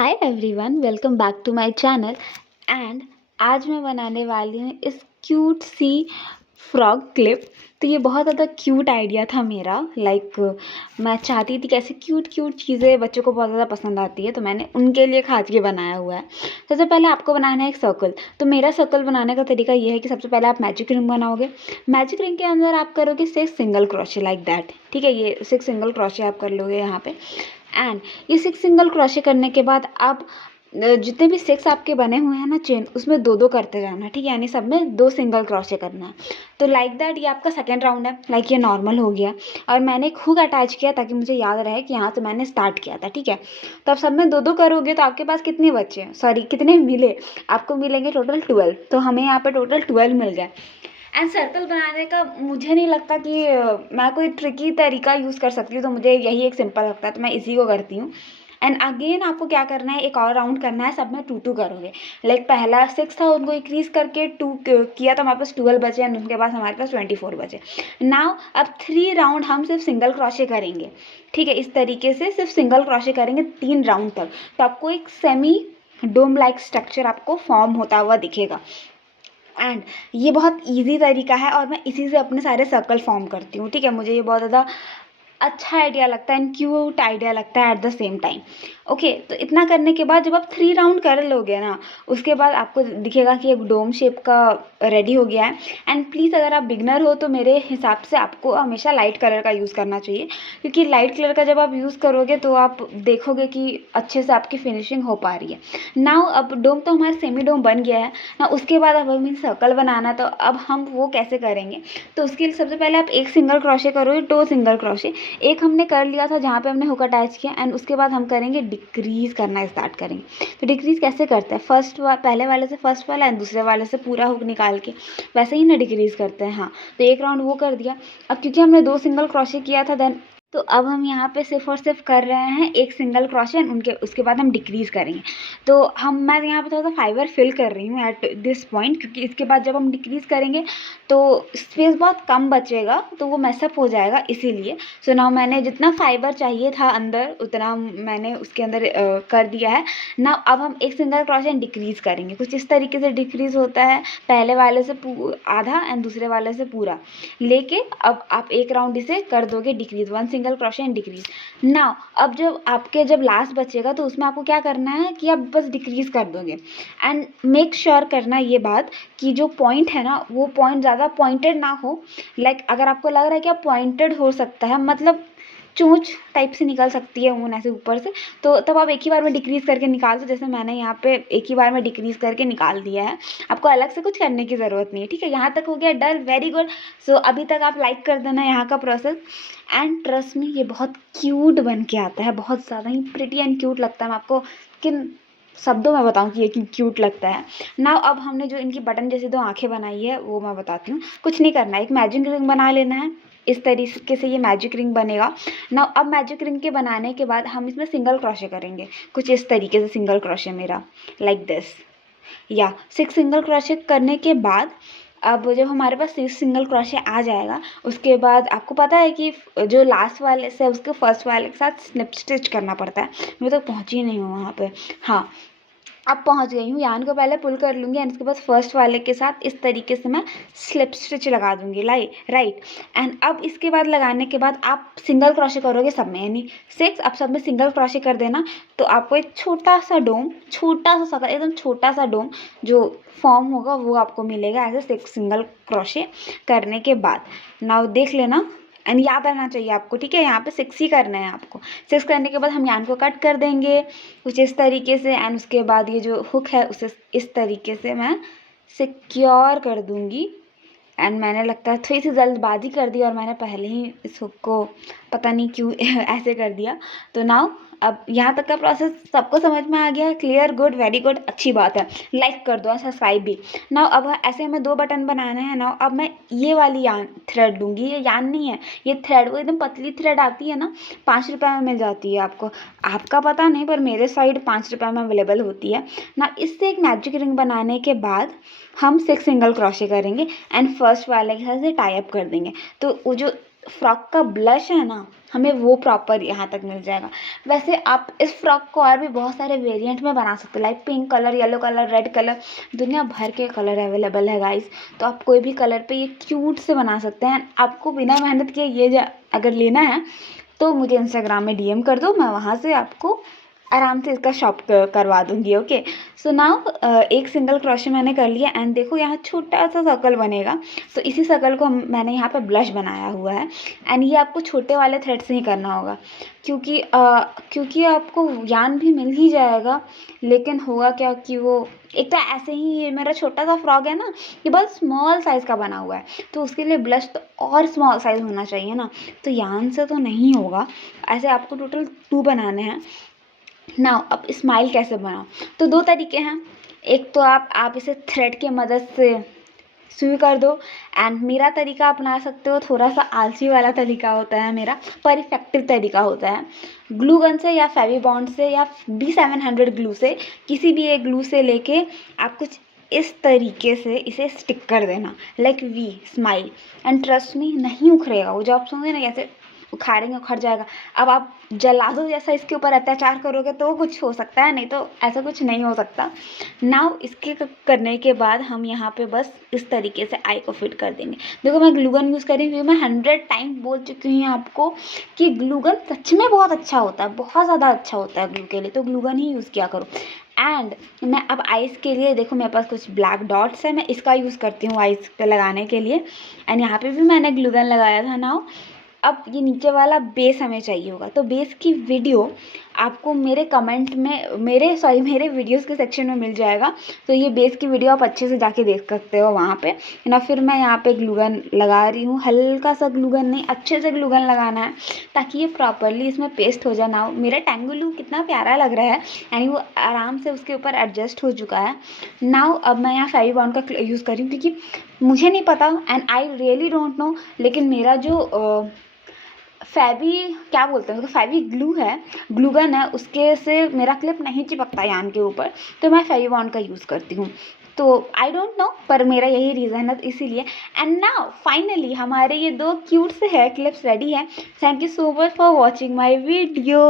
Hi everyone, welcome back to my channel. And आज मैं बनाने वाली हूँ इस क्यूट सी फ्रॉक क्लिप। तो ये बहुत ज़्यादा क्यूट आइडिया था मेरा। मैं चाहती थी कि ऐसे क्यूट क्यूट चीज़ें बच्चों को बहुत ज़्यादा पसंद आती है, तो मैंने उनके लिए खास के बनाया हुआ है। सबसे पहले आपको बनाना है एक सर्कल। तो मेरा सर्कल बनाने का तरीका ये है कि सबसे पहले आप मैजिक रिंग बनाओगे। मैजिक रिंग के अंदर आप करोगे 6 सिंगल क्रोशे लाइक दैट। ठीक है, ये 6 सिंगल क्रोशे आप कर लोगे यहाँ पे। एंड ये 6 सिंगल क्रोशे करने के बाद आप जितने भी 6 आपके बने हुए हैं ना चेन, उसमें 2-2 करते जाना। ठीक है, यानी सब में 2 सिंगल क्रोशे करना है। तो लाइक दैट ये आपका सेकंड राउंड है। ये नॉर्मल हो गया और मैंने एक हुक अटैच किया ताकि मुझे याद रहे कि यहाँ से मैंने स्टार्ट किया था। ठीक है, तो अब सब में 2-2 करोगे तो आपके पास कितने बचे, सॉरी कितने मिले, आपको मिलेंगे टोटल 12। तो हमें यहाँ पे टोटल 12 मिल गए। एंड सर्कल बनाने का मुझे नहीं लगता कि मैं कोई ट्रिकी तरीका यूज़ कर सकती हूँ, तो मुझे यही एक सिंपल लगता है, तो मैं इसी को करती हूँ। एंड अगेन आपको क्या करना है, एक और राउंड करना है। सब में 2-2 करोगे। पहला 6 था, उनको इंक्रीज करके 2 किया तो हमारे पास 12 बचे एंड उनके पास हमारे पास 24 बचे। नाउ अब 3 राउंड हम सिर्फ सिंगल क्रोशे करेंगे। ठीक है, इस तरीके से सिर्फ सिंगल क्रोशे करेंगे 3 राउंड तक। तो आपको एक सेमी डोम लाइक स्ट्रक्चर आपको फॉर्म होता हुआ दिखेगा। एंड ये बहुत इजी तरीका है और मैं इसी से अपने सारे सर्कल फॉर्म करती हूँ। ठीक है, मुझे ये बहुत ज़्यादा अच्छा आइडिया लगता है एंड क्यूट आइडिया लगता है at the same time. Okay, तो इतना करने के बाद जब आप 3 राउंड कर लोगे ना, उसके बाद आपको दिखेगा कि एक डोम शेप का रेडी हो गया है। एंड प्लीज़ अगर आप बिगनर हो तो मेरे हिसाब से आपको हमेशा लाइट कलर का यूज़ करना चाहिए, क्योंकि लाइट कलर का जब आप यूज़ करोगे तो आप देखोगे कि अच्छे से आपकी फिनिशिंग हो पा रही है। नाउ अब डोम तो हमारा सेमी डोम बन गया है ना, उसके बाद अब हमें सर्कल बनाना, तो अब हम वो कैसे करेंगे। तो उसके लिए सबसे पहले आप एक सिंगल क्रोशे करोगे, 2 सिंगल क्रोशे। एक हमने कर लिया था जहाँ पे हमने हुक अटैच किया एंड उसके बाद हम करेंगे डिक्रीज़ करना स्टार्ट करेंगे। तो डिक्रीज़ कैसे करते हैं, पहले वाले से फर्स्ट वाला एंड दूसरे वाले से पूरा हुक निकाल के वैसे ही ना डिक्रीज़ करते हैं। हाँ, तो एक राउंड वो कर दिया। अब क्योंकि हमने 2 सिंगल क्रोशे किया था देन, तो अब हम यहाँ पे सिर्फ और सिर्फ कर रहे हैं एक सिंगल क्रोशे एंड उनके उसके बाद हम डिक्रीज़ करेंगे। तो मैं यहाँ पे थोड़ा सा फाइबर फिल कर रही हूँ एट दिस पॉइंट, क्योंकि इसके बाद जब हम डिक्रीज़ करेंगे तो स्पेस बहुत कम बचेगा, तो वो मैसअप हो जाएगा इसीलिए। सो नाउ मैंने जितना फाइबर चाहिए था अंदर उतना मैंने उसके अंदर कर दिया है। नाउ अब हम एक सिंगल क्रोशे एंड डिक्रीज़ करेंगे। कुछ इस तरीके से डिक्रीज़ होता है, पहले वाले से आधा एंड दूसरे वाले से पूरा लेके अब आप एक राउंड इसे कर दोगे decrease, 1 single crochet and decrease. Now अब जब लास्ट बचेगा तो उसमें आपको क्या करना है कि आप बस डिक्रीज़ कर दोगे। एंड मेक श्योर करना ये बात कि जो पॉइंट है ना, वो पॉइंट ज़्यादा पॉइंटेड ना हो। अगर आपको लग रहा है कि आप पॉइंटेड हो सकता है, मतलब चोंच टाइप से निकल सकती है ऊन ऐसे ऊपर से, तो तब आप एक ही बार में डिक्रीज़ करके निकाल दो। जैसे मैंने यहाँ पे एक ही बार में डिक्रीज़ करके निकाल दिया है, आपको अलग से कुछ करने की ज़रूरत नहीं है। ठीक है, यहाँ तक हो गया डन, वेरी गुड। सो अभी तक आप लाइक कर देना यहाँ का प्रोसेस। एंड ट्रस्ट मी, ये बहुत क्यूट बन के आता है, बहुत ज़्यादा ही प्रिटी एंड क्यूट लगता है। मैं आपको किन शब्दों में बताऊं कि ये क्यूट लगता है। नाउ अब हमने जो इनकी बटन जैसी 2 आंखें बनाई है वो मैं बताती हूँ। कुछ नहीं करना है, एक मैजिक रिंग बना लेना है। इस तरीके से ये मैजिक रिंग बनेगा। नाउ अब मैजिक रिंग के बनाने के बाद हम इसमें सिंगल क्रोशे करेंगे, कुछ इस तरीके से सिंगल क्रोशे मेरा लाइक दिस। या 6 सिंगल क्रोशे करने के बाद अब जब हमारे पास 6 सिंगल क्रोशे आ जाएगा, उसके बाद आपको पता है कि जो लास्ट वाले से उसके फर्स्ट वाले के साथ स्निप स्टिच करना पड़ता है। मैं तो पहुंची नहीं हूँ वहाँ पे। हाँ, अब पहुंच गई हूँ। यान को पहले पुल कर लूँगी एंड उसके बाद फर्स्ट वाले के साथ इस तरीके से मैं स्लिप स्टिच लगा दूँगी राइट। एंड अब इसके बाद लगाने के बाद आप सिंगल क्रोशे करोगे सब में, यानी 6 अब सब में सिंगल क्रोशे कर देना। तो आपको एक छोटा सा डोम, छोटा सा सर्कल, एकदम छोटा सा डोम जो फॉर्म होगा वो आपको मिलेगा ऐसे 6 सिंगल क्रोशे करने के बाद। नाउ देख लेना एंड याद रहना चाहिए आपको। ठीक है, यहाँ पे 6 ही करना है आपको। 6 करने के बाद हम यान को कट कर देंगे कुछ इस तरीके से एंड उसके बाद ये जो हुक है उसे इस तरीके से मैं सिक्योर कर दूंगी। एंड मैंने लगता है थोड़ी सी जल्दबाजी कर दी और मैंने पहले ही इस हुक को पता नहीं क्यों ऐसे कर दिया। तो नाउ अब यहाँ तक का प्रोसेस सबको समझ में आ गया, क्लियर, गुड, वेरी गुड, अच्छी बात है। लाइक कर दो, सब्सक्राइब भी। नाउ अब ऐसे हमें 2 बटन बनाने हैं। नाउ अब मैं ये वाली यान थ्रेड लूँगी, ये यान नहीं है, ये थ्रेड, वो एकदम पतली थ्रेड आती है ना, 5 रुपये में मिल जाती है आपको। आपका पता नहीं पर मेरे साइड 5 रुपये में अवेलेबल होती है ना। इससे एक मैजिक रिंग बनाने के बाद हम 6 सिंगल क्रोशे करेंगे एंड फर्स्ट वाले के साथ से टाई अप कर देंगे। तो वो जो फ्रॉक का ब्लश है ना, हमें वो प्रॉपर यहाँ तक मिल जाएगा। वैसे आप इस फ्रॉक को और भी बहुत सारे वेरिएंट में बना सकते हो, like pink colour, yellow colour, red colour, दुनिया भर के कलर अवेलेबल है गाइस। तो आप कोई भी कलर पे ये क्यूट से बना सकते हैं। आपको बिना मेहनत किए ये अगर लेना है तो मुझे इंस्टाग्राम में डीएम कर दो, मैं वहाँ से आपको आराम से इसका शॉप करवा दूंगी। ओके, सो नाउ एक सिंगल क्रोशे मैंने कर लिया एंड देखो यहाँ छोटा सा सर्कल बनेगा। तो इसी सर्कल को मैंने यहाँ पे ब्लश बनाया हुआ है एंड ये आपको छोटे वाले थ्रेड से ही करना होगा, क्योंकि आपको यान भी मिल ही जाएगा। लेकिन होगा क्या कि वो एक तो ऐसे ही ये मेरा छोटा सा फ्रॉक है ना, ये बहुत स्मॉल साइज़ का बना हुआ है, तो उसके लिए ब्लश तो और स्मॉल साइज़ होना चाहिए ना, तो यान से तो नहीं होगा। ऐसे आपको टोटल 2 बनाने हैं। नाउ अब स्माइल कैसे बनाओ, तो 2 तरीके हैं। एक तो आप इसे थ्रेड की मदद से सुई कर दो एंड मेरा तरीका अपना सकते हो, थोड़ा सा आलसी वाला तरीका होता है मेरा, पर इफेक्टिव तरीका होता है। ग्लू गन से या फेवी बॉन्ड से या B700 ग्लू से, किसी भी एक ग्लू से लेके आप कुछ इस तरीके से इसे स्टिक कर देना, like we smile, and trust me नहीं उखड़ेगा। वो जो आप सुनोगे ना कैसे उखाड़ेंगे उखड़ जाएगा। अब आप जला दो जैसा इसके ऊपर अत्याचार करोगे तो कुछ हो सकता है, नहीं तो ऐसा कुछ नहीं हो सकता। नाउ इसके करने के बाद हम यहाँ पे बस इस तरीके से आई को फिट कर देंगे। देखो मैं ग्लूगन यूज़ कर रही हूँ, मैं 100 टाइम बोल चुकी हूँ आपको कि ग्लूगन सच में बहुत अच्छा होता है, बहुत ज़्यादा अच्छा होता है ग्लू के लिए, तो ग्लूगन ही यूज़ किया करो। एंड मैं अब आइज़ के लिए देखो मेरे पास कुछ ब्लैक डॉट्स है, मैं इसका यूज़ करती हूँ आइज़ पे लगाने के लिए। एंड यहाँ पे भी मैंने ग्लूगन लगाया था। नाउ अब ये नीचे वाला बेस हमें चाहिए होगा, तो बेस की वीडियो आपको मेरे कमेंट में मेरे वीडियोस के सेक्शन में मिल जाएगा। तो ये बेस की वीडियो आप अच्छे से जाके देख सकते हो वहाँ पे ना। फिर मैं यहाँ पे ग्लूगन लगा रही हूँ, हल्का सा ग्लूगन नहीं, अच्छे से ग्लूगन लगाना है ताकि ये प्रॉपरली इसमें पेस्ट हो जाए। ना मेरा टेंगुलू कितना प्यारा लग रहा है, यानी वो आराम से उसके ऊपर एडजस्ट हो चुका है। नाउ अब मैं यहाँ फेवी बॉन्ड का यूज़ कर रही हूँ, क्योंकि मुझे नहीं पता and I really don't know, लेकिन मेरा जो फेवी क्या बोलते हैं उसको, फेवी ग्लू है, ग्लूगन है, उसके से मेरा क्लिप नहीं चिपकता यान के ऊपर, तो मैं फेवी बॉन्ड का यूज़ करती हूँ। तो आई डोंट नो, पर मेरा यही रीज़न है इसीलिए। एंड नाउ फाइनली हमारे ये 2 क्यूट से हेयर क्लिप्स रेडी है। Thank you so much for watching my video.